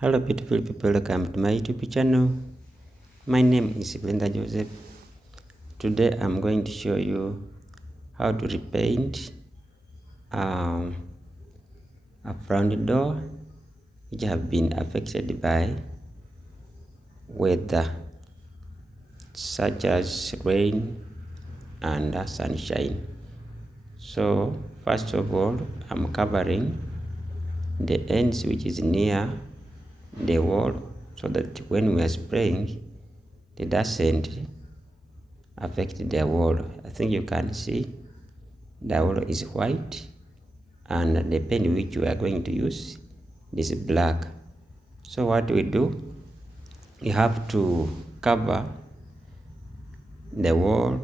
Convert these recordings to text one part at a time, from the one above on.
Hello beautiful people, welcome to my YouTube channel. My name is Brenda Joseph. Today I'm going to show you how to repaint a front door which have been affected by weather such as rain and sunshine. So first of all, I'm covering the ends which is near the wall so that when we are spraying it doesn't affect the wall. I think you can see the wall is white and the paint which we are going to use is black. So what we do, you have to cover the wall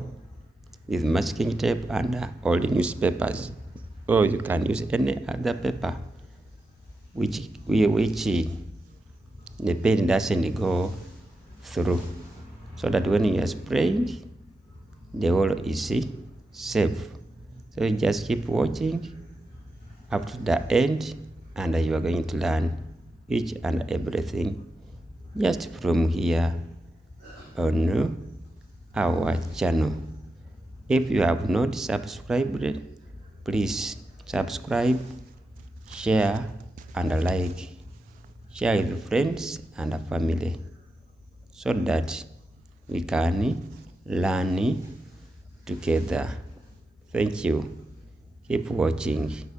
with masking tape and old newspapers, or you can use any other paper which the paint doesn't go through, so that when you are spraying the wall is safe. So you just keep watching up to the end and you are going to learn each and everything just from here on our channel. If you have not subscribed, please subscribe, share and like. Share with friends and family so that we can learn together. Thank you. Keep watching.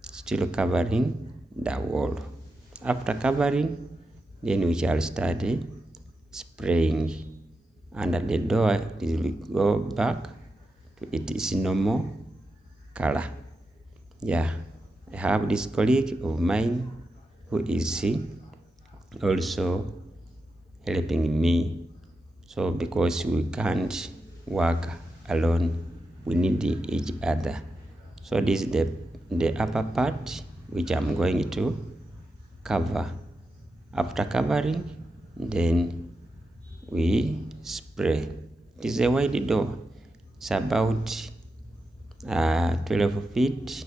Still covering the wall. After covering, then we shall start spraying, and the door will go back to its normal color. Yeah, I have this colleague of mine who is also helping me. So because we can't work alone, we need each other. So this is the upper part which I'm going to cover. After covering, then we spray. It is a wide door. It's about 12 feet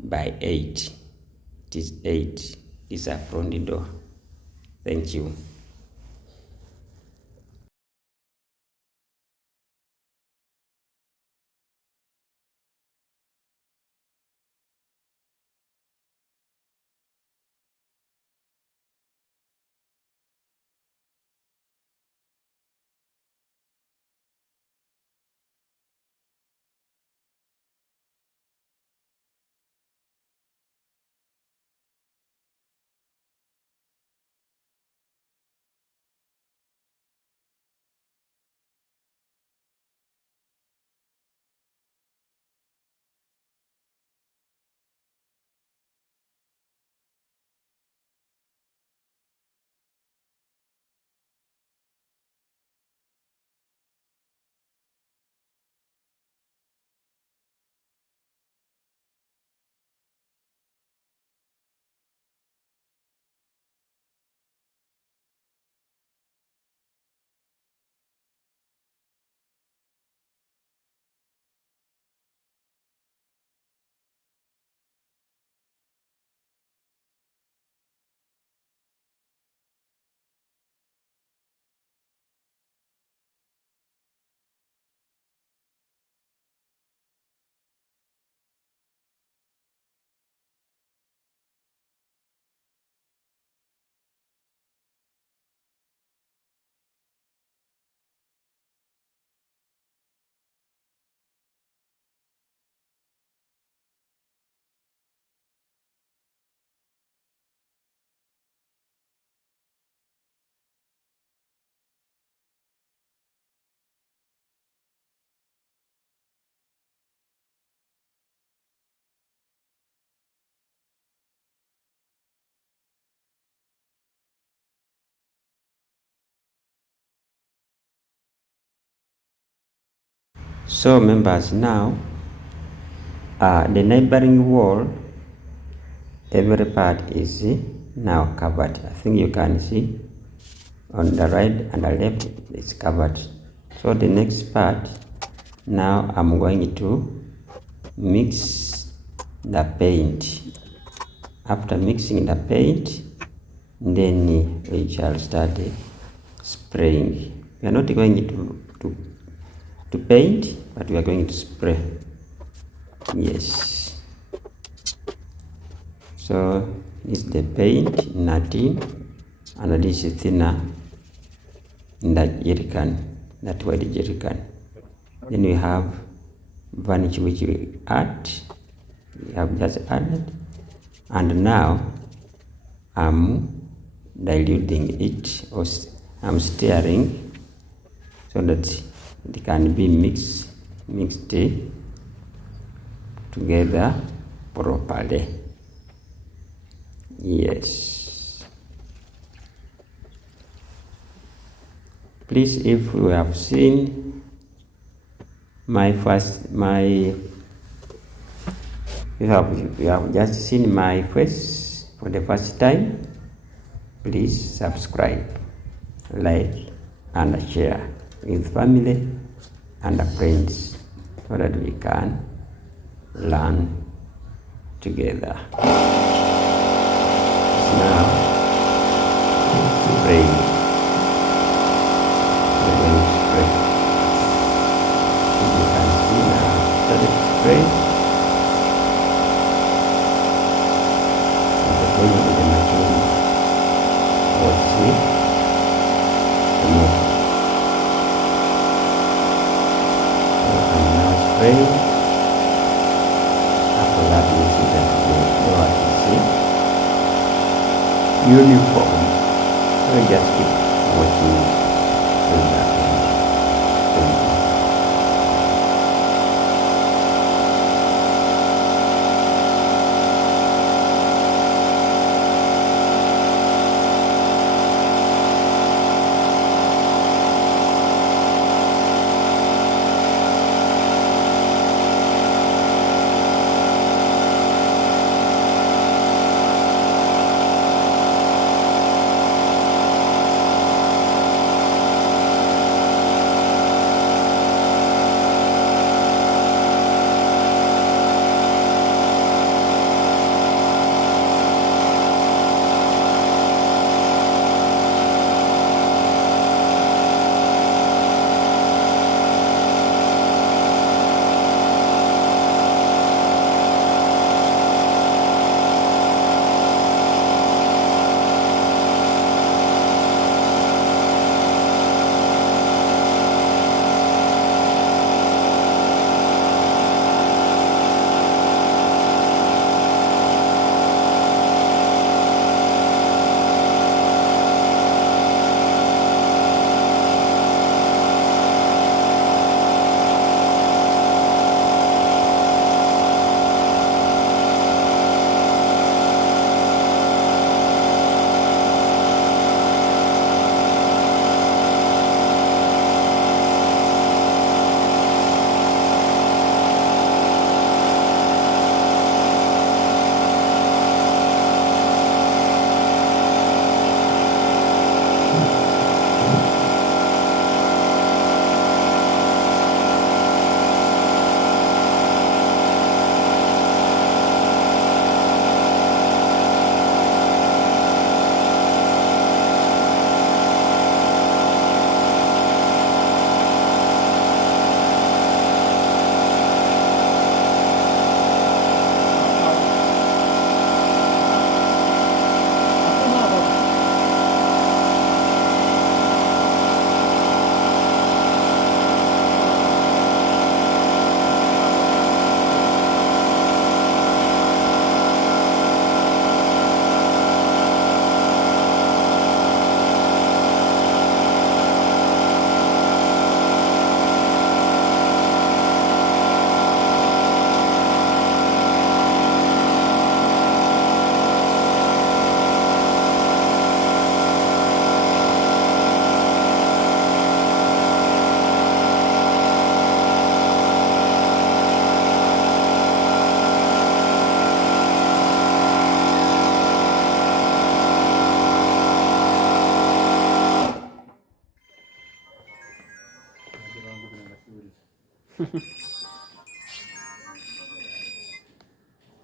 by 8. It is 8. It is a front door. Thank you. So members, now the neighboring wall, every part is now covered. I think you can see on the right and the left is covered. So the next part, now I'm going to mix the paint. After mixing the paint, then we shall start spraying. We are not going to paint, but we are going to spray. Yes. So this is the paint in a tin, and this is thinner in that jerrycan, that white jerrycan. Then we have varnish, which we add. We have just added, and now I'm diluting it, or I'm stirring so that it can be mixed together properly. Yes. Please, if you have seen you have just seen my face for the first time, please subscribe, like, and share with family and friends so that we can learn together. Now, spray. We're going to spray. You can see now, started to spray. And the going with the machine. Watch it. So I'm now spraying. After that, you see that the water is uniform. So just keep watching till that end. Thank you.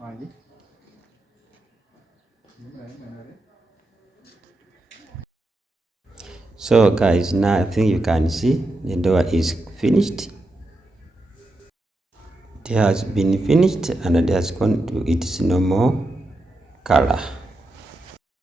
हाँ जी So guys, now I think you can see the door is finished. It has been finished and it has gone to its normal color.